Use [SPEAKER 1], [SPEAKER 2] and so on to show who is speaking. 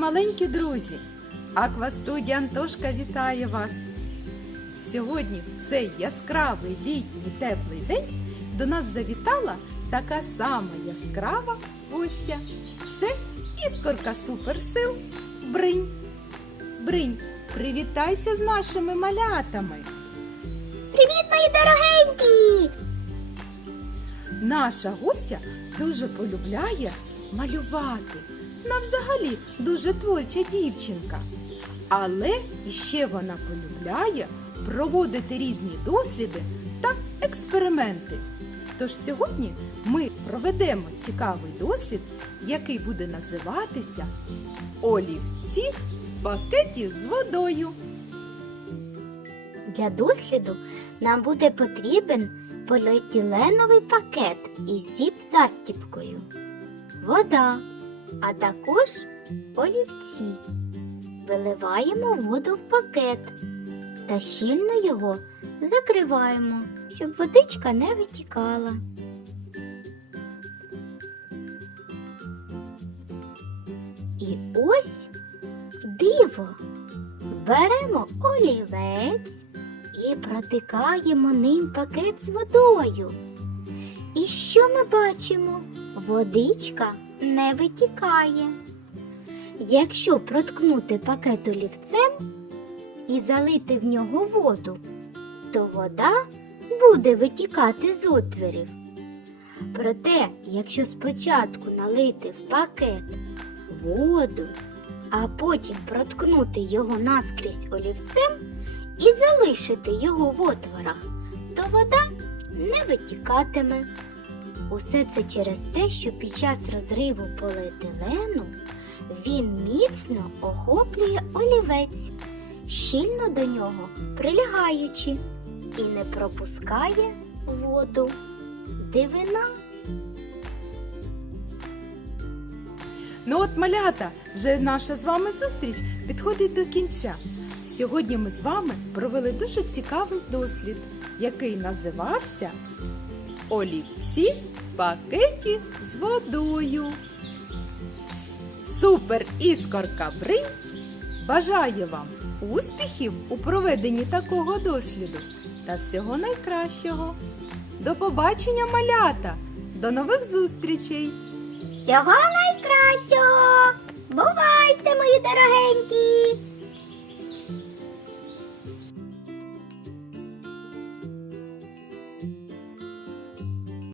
[SPEAKER 1] дорогенькі друзі! Аквастудія Антошка вітає вас! Сьогодні, в цей яскравий літній теплий день, до нас завітала така сама яскрава гостя. Це іскорка суперсил Бринь. Бринь, привітайся з нашими малятами.
[SPEAKER 2] Привіт, мої дорогенькі!
[SPEAKER 1] Наша гостя дуже полюбляє малювати. Вона взагалі дуже творча дівчинка. Але ще вона полюбляє проводити різні досліди та експерименти. Тож сьогодні ми проведемо цікавий дослід, який буде називатися Олівці в пакеті з водою.
[SPEAKER 2] Для досліду нам буде потрібен поліетиленовий пакет із зіп-застіпкою, вода, а також олівці. Виливаємо воду в пакет та щільно його закриваємо, щоб водичка не витікала. І ось диво. Беремо олівець і протикаємо ним пакет з водою. І що ми бачимо? Водичка не витікає. Якщо проткнути пакет олівцем і залити в нього воду, то вода буде витікати з отворів. Проте, якщо спочатку налити в пакет воду, а потім проткнути його наскрізь олівцем і залишити його в отворах, то вода не витікатиме. Усе це через те, що під час розриву поліетилену він міцно охоплює олівець, щільно до нього прилягаючи і не пропускає воду. Дивина.
[SPEAKER 1] Ну от, малята, вже наша з вами зустріч підходить до кінця. Сьогодні ми з вами провели дуже цікавий дослід, який називався Олівці пакеті з водою. Супер іскорка Бринь бажає вам успіхів у проведенні такого досліду та всього найкращого. До побачення, малята! До нових зустрічей!
[SPEAKER 2] Всього найкращого! Бувайте, мої дорогенькі!